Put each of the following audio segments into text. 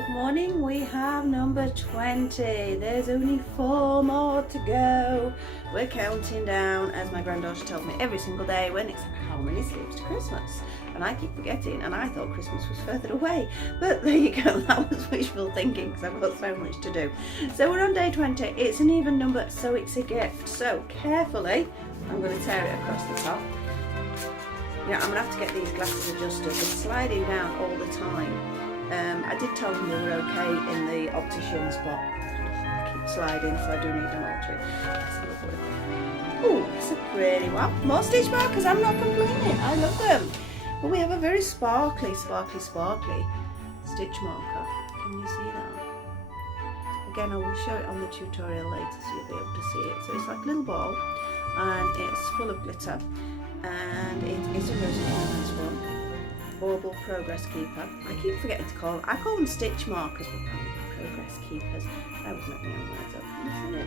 good morning. We have number 20. There's only 4 more to go. We're counting down, as my granddaughter tells me every single day, when it's how many sleeps to Christmas. And I keep forgetting, and I thought Christmas was further away. But there you go, that was wishful thinking because I've got so much to do. So we're on day 20. It's an even number, so it's a gift. So carefully, I'm going to tear it across the top. You know, I'm going to have to get these glasses adjusted. They're sliding down all the time. I did tell them they were okay in the opticians, but I keep sliding, so I do need an alternate. Oh, that's a pretty one. More stitch markers, I'm not complaining. I love them. But we have a very sparkly stitch marker. Can you see that? Again, I will show it on the tutorial later so you'll be able to see it. So it's like a little ball and it's full of glitter. And it is a Rosies Moments one. Bauble Progress Keeper. I keep forgetting to call them. I call them stitch markers, but progress keepers. I always make my own words up. Isn't it?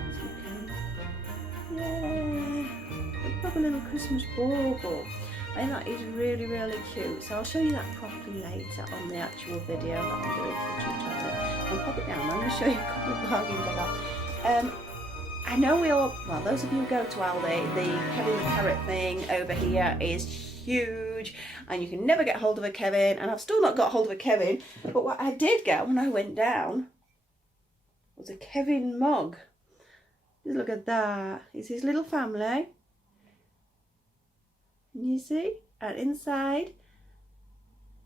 Yeah. A proper little Christmas bauble. I think that is really, really cute. So I'll show you that properly later on the actual video that I'm doing for the tutorial. I'll pop it down. I'm going to show you a couple of bargains I got. I know we all, well, those of you who go to Aldi, the Kevin the Carrot thing over here is huge and you can never get hold of a Kevin, and I've still not got hold of a Kevin, but what I did get when I went down was a Kevin mug. Just look at that. It's his little family. You see? And inside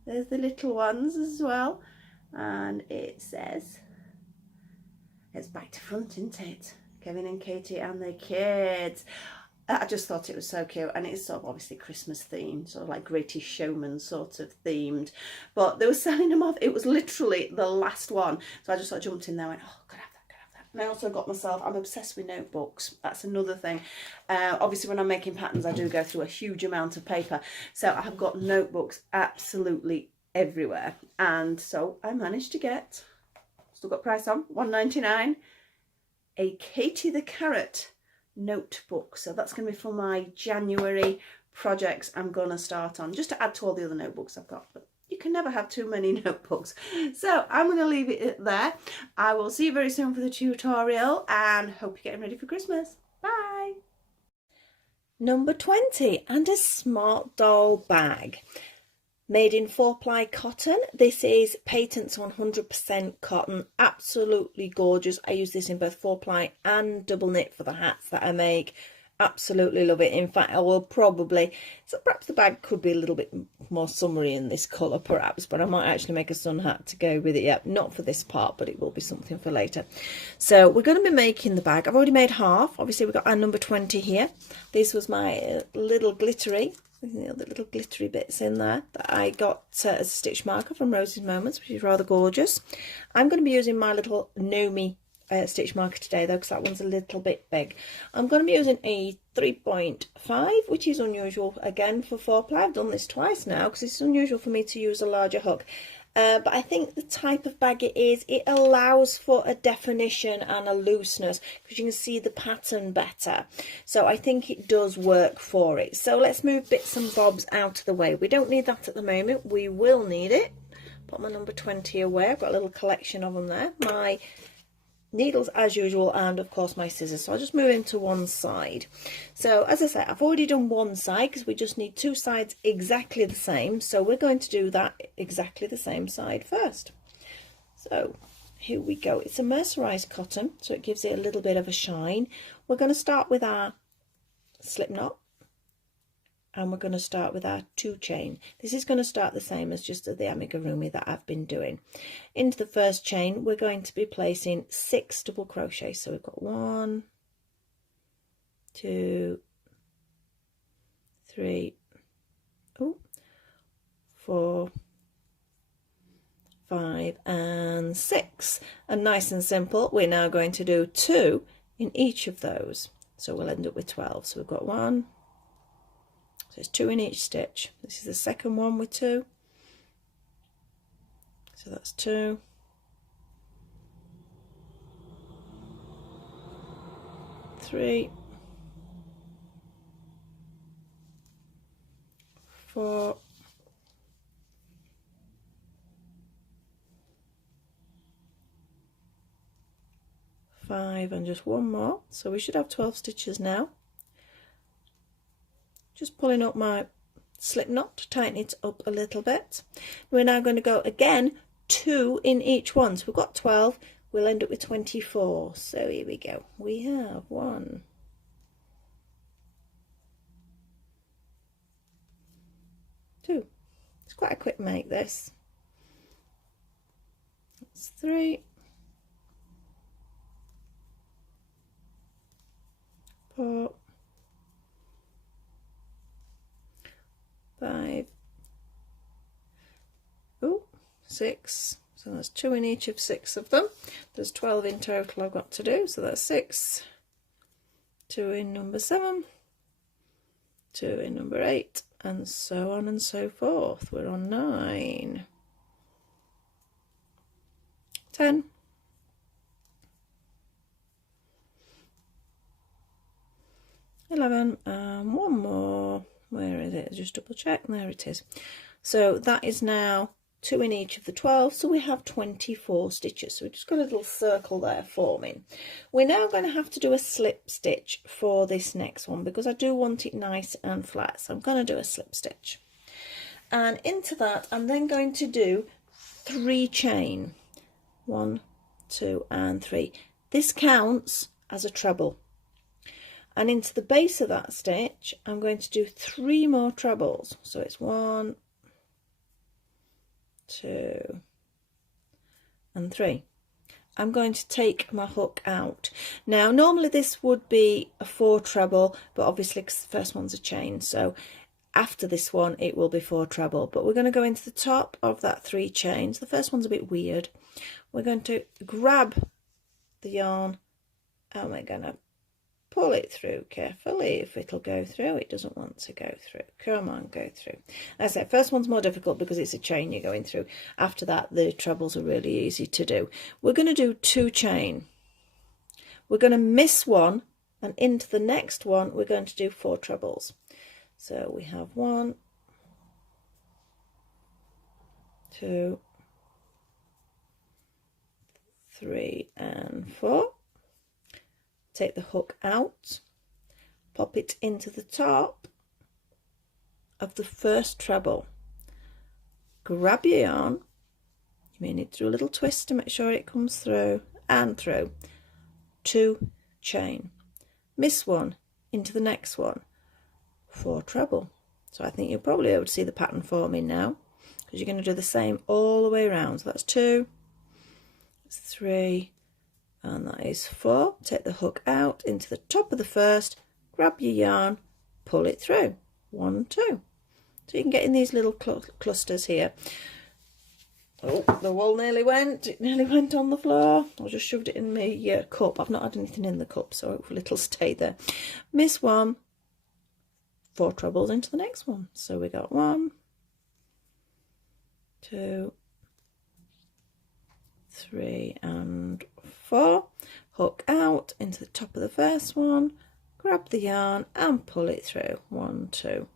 there's the little ones as well, and it says, it's back to front, isn't it? Kevin and Katie and the kids. I just thought it was so cute, and it's sort of obviously Christmas themed, sort of like Greatest Showman sort of themed, but they were selling them off. It was literally the last one, so I just sort of jumped in there and went, oh, could I have that, could I have that. And I also got myself, I'm obsessed with notebooks. That's another thing. Obviously when I'm making patterns I do go through a huge amount of paper, so I have got notebooks absolutely everywhere, and so I managed to get, still got price on, £1.99, a Katie the Carrot notebook. So that's going to be for my January projects I'm going to start on, just to add to all the other notebooks I've got. But you can never have too many notebooks. So I'm going to leave it there. I will see you very soon for the tutorial, and hope you're getting ready for Christmas. Bye. Number 20, and a Smartdoll bag. Made in 4-ply cotton. This is Patents 100% cotton. Absolutely gorgeous. I use this in both 4-ply and double knit for the hats that I make. Absolutely love it. In fact, I will probably, so perhaps the bag could be a little bit more summery in this colour perhaps, but I might actually make a sun hat to go with it. Yeah, not for this part, but it will be something for later. So we're going to be making the bag. I've already made half. Obviously we've got our number 20 here. This was my little glittery, the little glittery bits in there that I got as a stitch marker from Rosies Moments, which is rather gorgeous. I'm going to be using my little Nomi stitch marker today though, because that one's a little bit big. I'm going to be using a 3.5, which is unusual again for 4-ply. I've done this twice now because it's unusual for me to use a larger hook. But I think the type of bag it is, it allows for a definition and a looseness because you can see the pattern better. So I think it does work for it. So let's move bits and bobs out of the way. We don't need that at the moment. We will need it. Put my number 20 away. I've got a little collection of them there. My needles as usual, and of course my scissors. So I'll just move into one side. So as I say, I've already done one side because we just need 2 sides exactly the same, so we're going to do that exactly the same side first. So here we go. It's a mercerized cotton, so it gives it a little bit of a shine. We're going to start with our slip knot, and we're going to start with our 2 chain. This is going to start the same as just the amigurumi that I've been doing. Into the first chain we're going to be placing 6 double crochets. So we've got 1, 2, 3, 4, 5 and 6. And nice and simple, we're now going to do 2 in each of those, so we'll end up with 12. So we've got 1, so it's 2 in each stitch. This is the second one with 2, so that's 2, 3, 4, 5 and just one more, so we should have 12 stitches now. Just pulling up my slip knot to tighten it up a little bit. We're now going to go again 2 in each one, so we've got 12, we'll end up with 24. So here we go, we have 1, 2, it's quite a quick make this, that's 3, 4, 5, 6, so that's 2 in each of 6 of them. There's 12 in total I've got to do, so that's 6, 2 in number 7, 2 in number 8, and so on and so forth. We're on 9, 10, 11, and one more. Where is it? Just double check. There it is. So that is now 2 in each of the 12, so we have 24 stitches. So we just got a little circle there forming. We're now going to have to do a slip stitch for this next one because I do want it nice and flat, so I'm going to do a slip stitch, and into that I'm then going to do 3 chain, 1, 2 and 3. This counts as a treble, and into the base of that stitch I'm going to do 3 more trebles, so it's 1, 2 and 3. I'm going to take my hook out. Now normally this would be a 4 treble, but obviously because the first one's a chain, so after this one it will be 4 treble, but we're going to go into the top of that 3 chains. The first one's a bit weird. We're going to grab the yarn and we're going to pull it through carefully. If it'll go through, it doesn't want to go through. Come on, go through. As I said, first one's more difficult because it's a chain you're going through. After that, the trebles are really easy to do. We're going to do 2 chain. We're going to miss one, and into the next one we're going to do 4 trebles. So we have 1, 2, 3 and 4. Take the hook out, pop it into the top of the first treble, grab your yarn, you may need to do a little twist to make sure it comes through and through, 2 chain, miss one, into the next one, 4 treble. So I think you'll probably be able to see the pattern forming now, because you're going to do the same all the way around. So that's 2, that's 3, and that is 4. Take the hook out into the top of the first, grab your yarn, pull it through, 1, 2. So you can get in these little clusters here. Oh, the wool nearly went. It nearly went on the floor. I just shoved it in my cup. I've not had anything in the cup, so hopefully it'll stay there. Miss one, 4 trebles into the next one. So we got 1, 2, 3 and 4. Hook out into the top of the first one, grab the yarn and pull it through, 1, 2.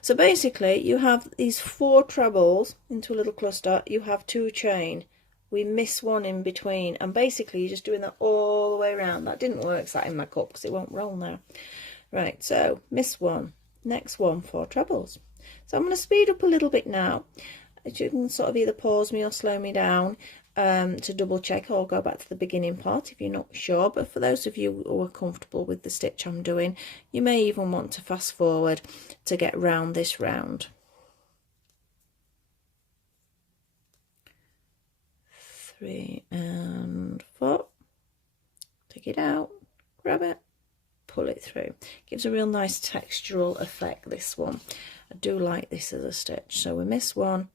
So basically you have these 4 trebles into a little cluster, you have 2 chain, we miss one in between, and basically you're just doing that all the way around. That didn't work sat in my cup because it won't roll now. Right, so miss one, next one, 4 trebles. So I'm going to speed up a little bit now. You can sort of either pause me or slow me down to double check, or go back to the beginning part if you're not sure. But for those of you who are comfortable with the stitch I'm doing, you may even want to fast forward to get round this round. 3 and 4. Take it out, grab it, pull it through. Gives a real nice textural effect, this one. I do like this as a stitch. So we miss one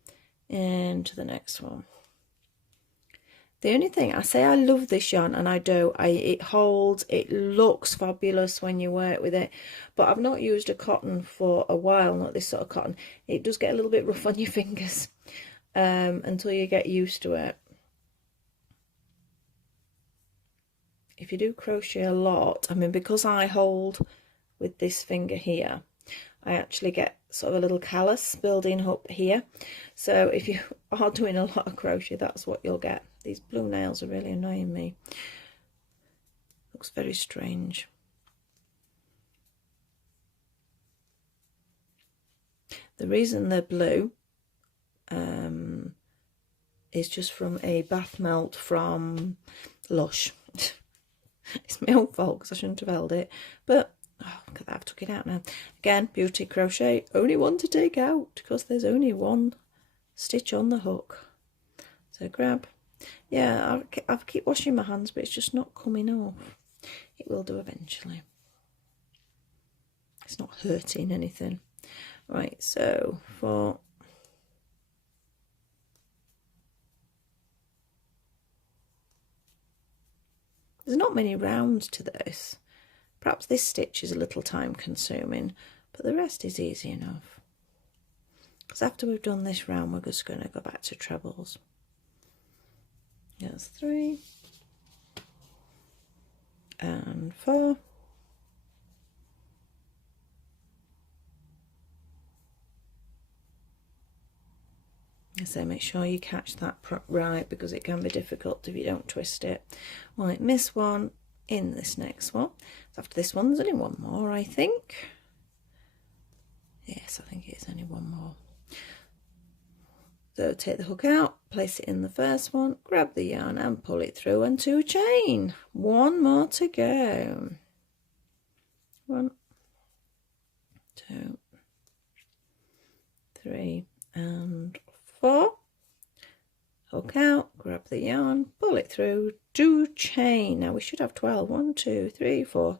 into the next one. The only thing I say, I love this yarn, and I do. It holds, it looks fabulous when you work with it, but I've not used a cotton for a while, not this sort of cotton. It does get a little bit rough on your fingers until you get used to it. If you do crochet a lot, I mean, because I hold with this finger here, I actually get sort of a little callus building up here. So if you are doing a lot of crochet, that's what you'll get. These blue nails are really annoying me. 3 and 4. 1, 2, 3 and 4. looks very strange. The reason they're blue is just from a bath melt from Lush. It's my own fault because I shouldn't have held it, but oh, look at that, I've took it out now. Again, beauty crochet, only one to take out because there's only one stitch on the hook. So grab. Yeah, I'll keep washing my hands, but it's just not coming off. It will do eventually. It's not hurting anything. Right, so for there's not many rounds to this. Perhaps this stitch is a little time consuming, but the rest is easy enough. Because after we've done this round, we're just going to go back to trebles. That's 3 and 4. So make sure you catch that right, because it can be difficult if you don't twist it. Right, miss one in this next one. So after this one, there's only one more, I think. Yes, I think it is only one more. So take the hook out, place it in the first one, grab the yarn and pull it through and 2 chain. One more to go. 1, 2, 3 and 4. Hook out, grab the yarn, pull it through, 2 chain. Now we should have 12. 1, 2, 3, 4,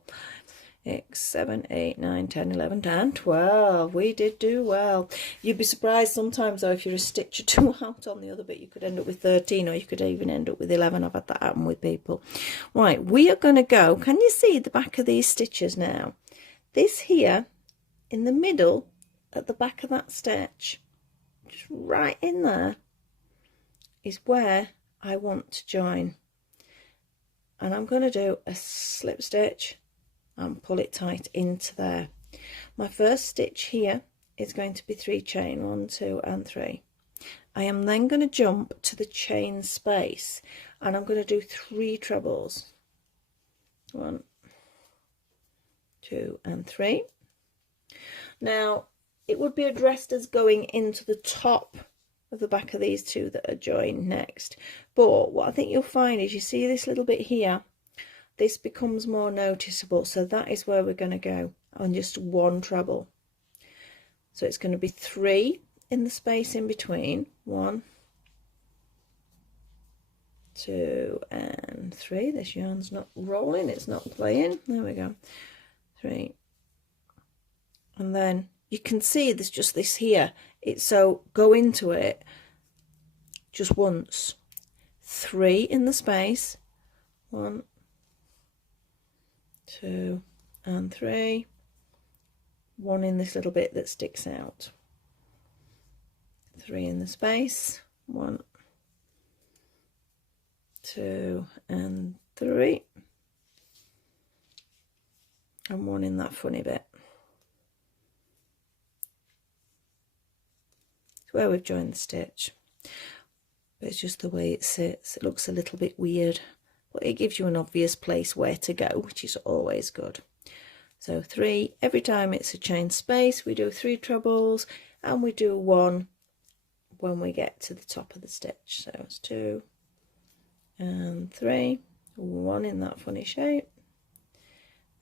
6, 7, 8, 9, 10, 11, and 12. We did do well. You'd be surprised sometimes though, if you're a stitch or 2 out on the other bit, you could end up with 13, or you could even end up with 11. I've had that happen with people. Right, we are going to go. Can you see the back of these stitches now? This here in the middle at the back of that stitch, just right in there, is where I want to join. And I'm going to do a slip stitch and pull it tight into there. My first stitch here is going to be 3 chain, 1, 2 and 3. I am then going to jump to the chain space and I'm going to do 3 trebles. 1, 2 and 3. Now it would be addressed as going into the top of the back of these 2 that are joined next, but what I think you'll find is, you see this little bit here, this becomes more noticeable, so that is where we're going to go on just 1 treble. So it's going to be 3 in the space in between. 1, 2 and 3. This yarn's not rolling, it's not playing. There we go. 3, and then you can see there's just this here. It's so go into it just once. 3 in the space. 1, 2 and 3. 1 in this little bit that sticks out. 3 in the space. 1, 2 and 3. And 1 in that funny bit. It's where we've joined the stitch. But it's just the way it sits. It looks a little bit weird, but it gives you an obvious place where to go, which is always good. So 3, every time it's a chain space, we do 3 trebles, and we do 1 when we get to the top of the stitch. So it's 2 and 3, 1 in that funny shape,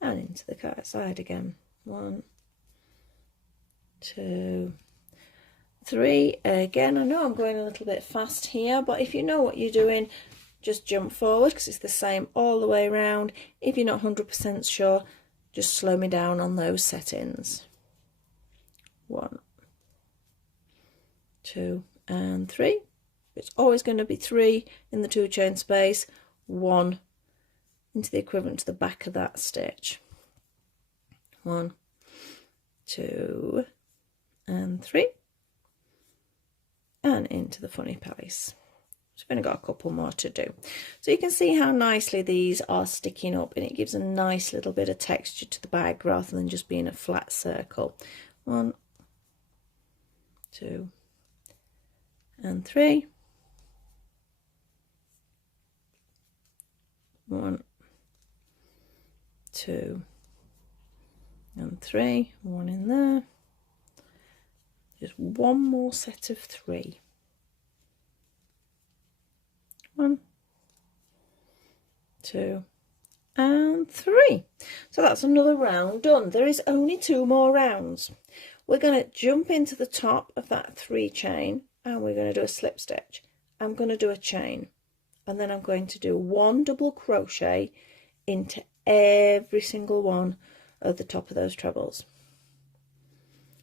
and into the side again. 1, 2, 3. Again, I know I'm going a little bit fast here, but if you know what you're doing, just jump forward, because it's the same all the way around. If you're not 100% sure, just slow me down on those settings. 1, 2 and 3. It's always going to be 3 in the 2 chain space, 1 into the equivalent to the back of that stitch. 1, 2 and 3, and into the funny place. So we've only got a couple more to do. So you can see how nicely these are sticking up, and it gives a nice little bit of texture to the bag rather than just being a flat circle. 1, 2 and 3. 1, 3, 1 in there, just one more set of 3, 1, 2 and 3. So that's another round done. There is only 2 more rounds. We're going to jump into the top of that 3 chain and we're going to do a slip stitch. I'm going to do a chain and then I'm going to do 1 double crochet into every single one at the top of those trebles.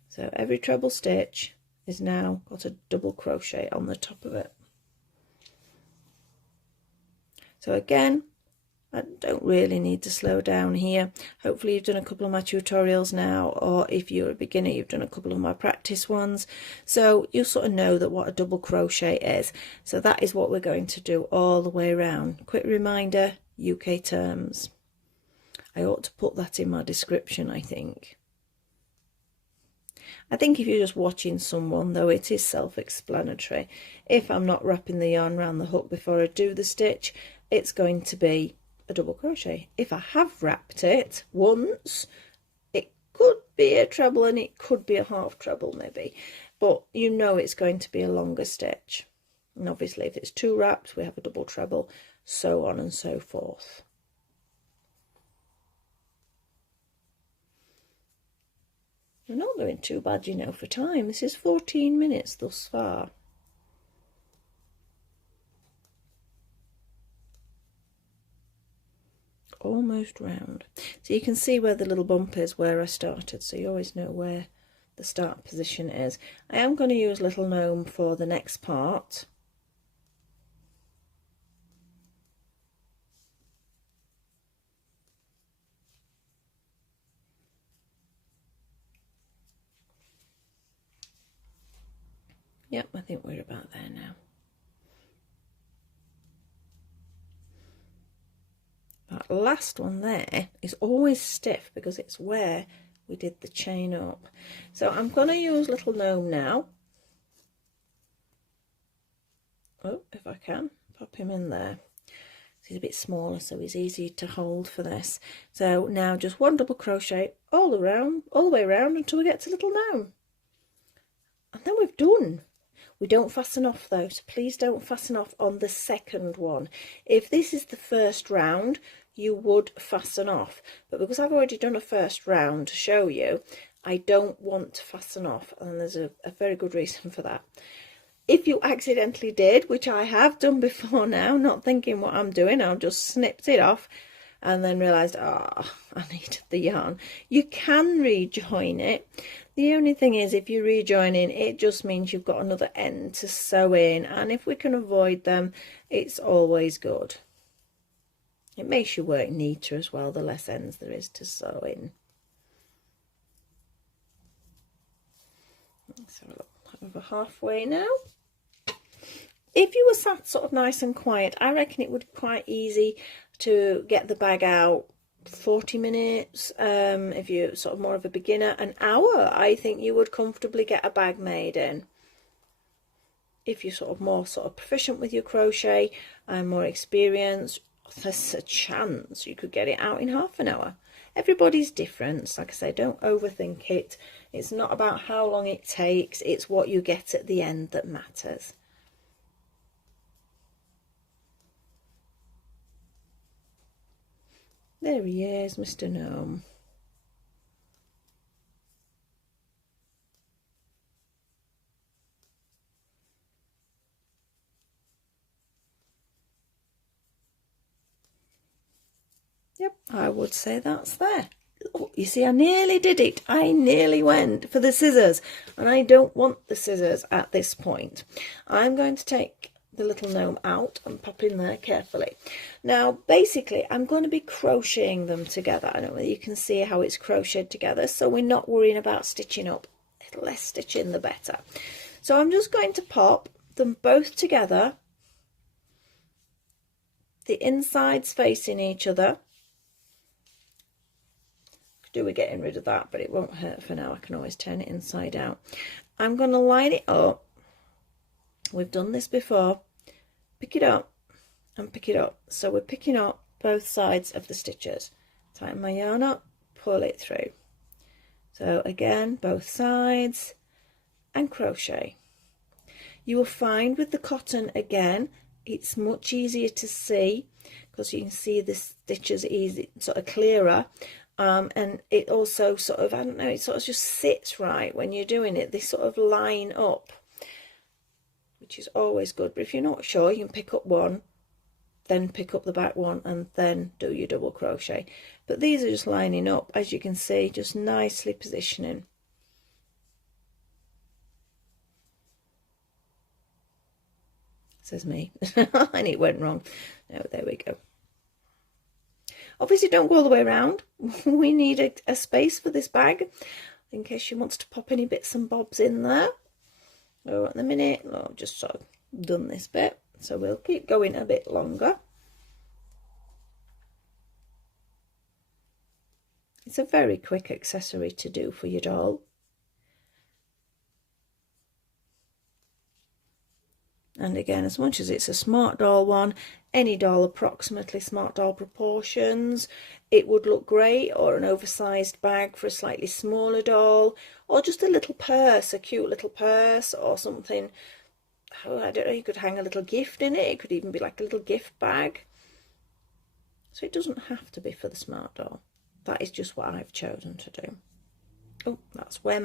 So every treble stitch is now got a double crochet on the top of it. So again, I don't really need to slow down here. Hopefully you've done a couple of my tutorials now, or if you're a beginner you've done a couple of my practice ones, so you sort of know that what a double crochet is. So that is what we're going to do all the way around. Quick reminder, UK terms. I ought to put that in my description, I think. I think if you're just watching someone, though, it is self-explanatory. If I'm not wrapping the yarn around the hook before I do the stitch, it's going to be a double crochet. If I have wrapped it once, it could be a treble and it could be a half treble maybe, but you know it's going to be a longer stitch. And obviously if it's 2 wraps we have a double treble, so on and so forth. We're not doing too bad, you know, for time. This is 14 minutes thus far. Almost round. So you can see where the little bump is where I started, so you always know where the start position is. I am going to use Little Gnome for the next part. Yep, I think we're about there now. That last one there is always stiff because it's where we did the chain up. So I'm going to use Little Gnome now. Oh, if I can, pop him in there. He's a bit smaller, so he's easy to hold for this. So now just 1 double crochet all the way around until we get to Little Gnome. And then we've done. We don't fasten off though, so please don't fasten off on the second one. If this is the first round, you would fasten off, but because I've already done a first round to show you, I don't want to fasten off, and there's a very good reason for that. If you accidentally did, which I have done before now, not thinking what I'm doing, I've just snipped it off and then realised, I needed the yarn. You can rejoin it. The only thing is, if you're rejoining, it just means you've got another end to sew in, and if we can avoid them, it's always good. It makes your work neater as well, the less ends there is to sew in. So over halfway now. If you were sat sort of nice and quiet, I reckon it would be quite easy to get the bag out 40 minutes. If you're sort of more of a beginner, an hour I think you would comfortably get a bag made in. If you're sort of proficient with your crochet and more experienced, there's a chance you could get it out in half an hour. Everybody's different. Like I say, don't overthink it. It's not about how long it takes, it's what you get at the end that matters. There he is, Mr. Gnome. Yep, I would say that's there. Oh, you see, I nearly did it. I nearly went for the scissors, and I don't want the scissors at this point. I'm going to take the little gnome out and pop in there carefully. Now, basically, I'm going to be crocheting them together. I don't know whether you can see how it's crocheted together, so we're not worrying about stitching up. The less stitching, the better. So I'm just going to pop them both together, the insides facing each other. Do we getting rid of that, but it won't hurt for now. I can always turn it inside out. I'm going to line it up. We've done this before. Pick it up and pick it up. So we're picking up both sides of the stitches. Tighten my yarn up, pull it through. So again, both sides, and crochet. You will find with the cotton, again, it's much easier to see because you can see the stitches easy, sort of clearer, and it also sort of, I don't know, it sort of just sits right when you're doing it. They sort of line up, which is always good. But if you're not sure, you can pick up one, then pick up the back one, and then do your double crochet. But these are just lining up, as you can see, just nicely positioning. Says me. And it went wrong. No, there we go. Obviously don't go all the way around. We need a space for this bag in case she wants to pop any bits and bobs in there. So at the minute, I've just sort of done this bit, so we'll keep going a bit longer. It's a very quick accessory to do for your doll. And again, as much as it's a Smartdoll one, any doll approximately Smartdoll proportions, it would look great, or an oversized bag for a slightly smaller doll, or just a little purse, a cute little purse or something. Oh, I don't know, you could hang a little gift in it. It could even be like a little gift bag. So it doesn't have to be for the Smartdoll. That is just what I've chosen to do. Oh, that's where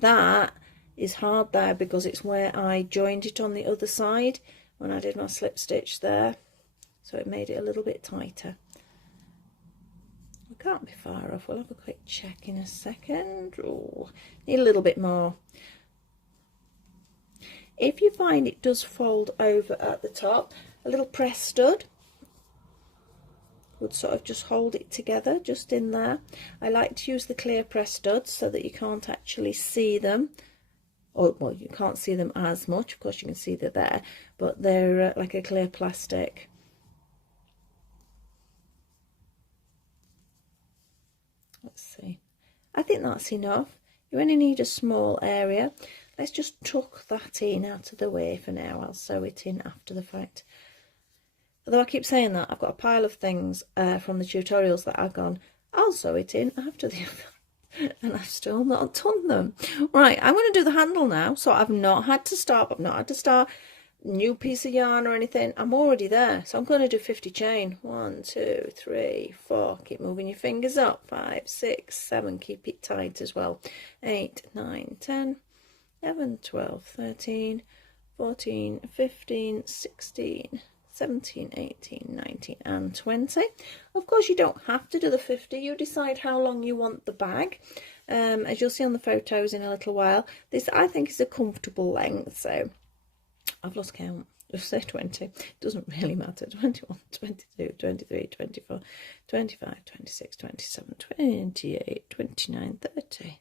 that is hard there, because it's where I joined it on the other side when I did my slip stitch there, so it made it a little bit tighter. We can't be far off. We'll have a quick check in a second. Oh, need a little bit more. If you find it does fold over at the top, a little press stud would sort of just hold it together just in there. I like to use the clear press studs so that you can't actually see them. Or, well, you can't see them as much, of course you can see they're there, but they're like a clear plastic. Let's see, I think that's enough. You only need a small area. Let's just tuck that in out of the way for now. I'll sew it in after the fact. Although I keep saying that, I've got a pile of things from the tutorials that I've gone, I'll sew it in after the and I've still not done them. Right, I'm going to do the handle now, so I've not had to stop. I've not had to start new piece of yarn or anything. I'm already there, so I'm going to do 50 chain. 1 2 3 4, keep moving your fingers up. 5 6 7, keep it tight as well. 8 9 10 11 12 13 14 15 16 17, 18, 19 and 20. Of course you don't have to do the 50, you decide how long you want the bag. As you'll see on the photos in a little while, this I think is a comfortable length, so I've lost count. Just say 20, it doesn't really matter. 21, 22, 23, 24, 25, 26, 27, 28, 29, 30, 31,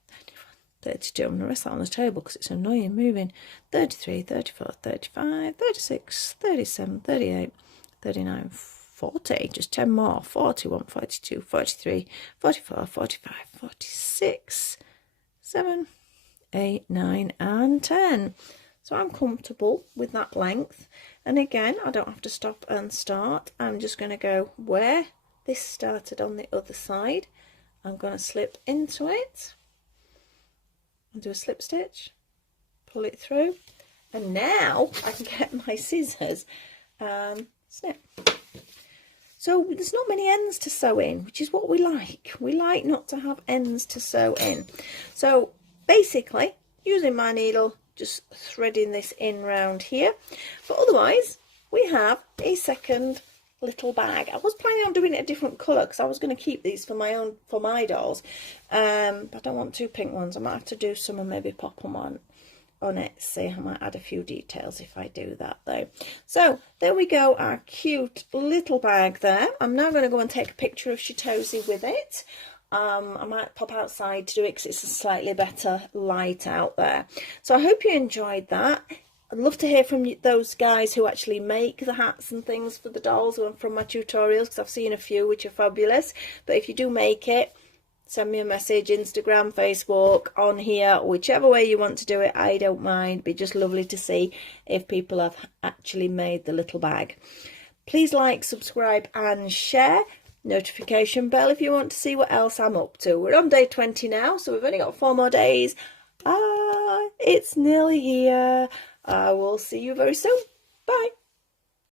32. I'm going to rest that on the table because it's annoying moving. 33, 34, 35, 36, 37, 38, 39, 40. Just 10 more. 41, 42, 43, 44, 45, 46, 7, 8, 9 and 10. So I'm comfortable with that length. And again, I don't have to stop and start. I'm just going to go where this started on the other side. I'm going to slip into it. Do a slip stitch, pull it through, and now I can get my scissors and snip. So there's not many ends to sew in, which is what we like. We like not to have ends to sew in. So basically, using my needle, just threading this in round here. But otherwise, we have a second little bag. I was planning on doing it a different colour because I was going to keep these for my dolls, but I don't want 2 pink ones. I might have to do some and maybe pop them on Etsy. I might add a few details if I do that though. So there we go, our cute little bag there. I'm now going to go and take a picture of Shitosi with it. I might pop outside to do it because it's a slightly better light out there. So I hope you enjoyed that. I'd love to hear from those guys who actually make the hats and things for the dolls from my tutorials, because I've seen a few which are fabulous. But if you do make it, send me a message, Instagram, Facebook, on here, whichever way you want to do it, I don't mind. It'd be just lovely to see if people have actually made the little bag. Please like, subscribe and share. notification bell if you want to see what else I'm up to. We're on day 20 now, so we've only got 4 more days. It's nearly here. I will see you very soon. Bye.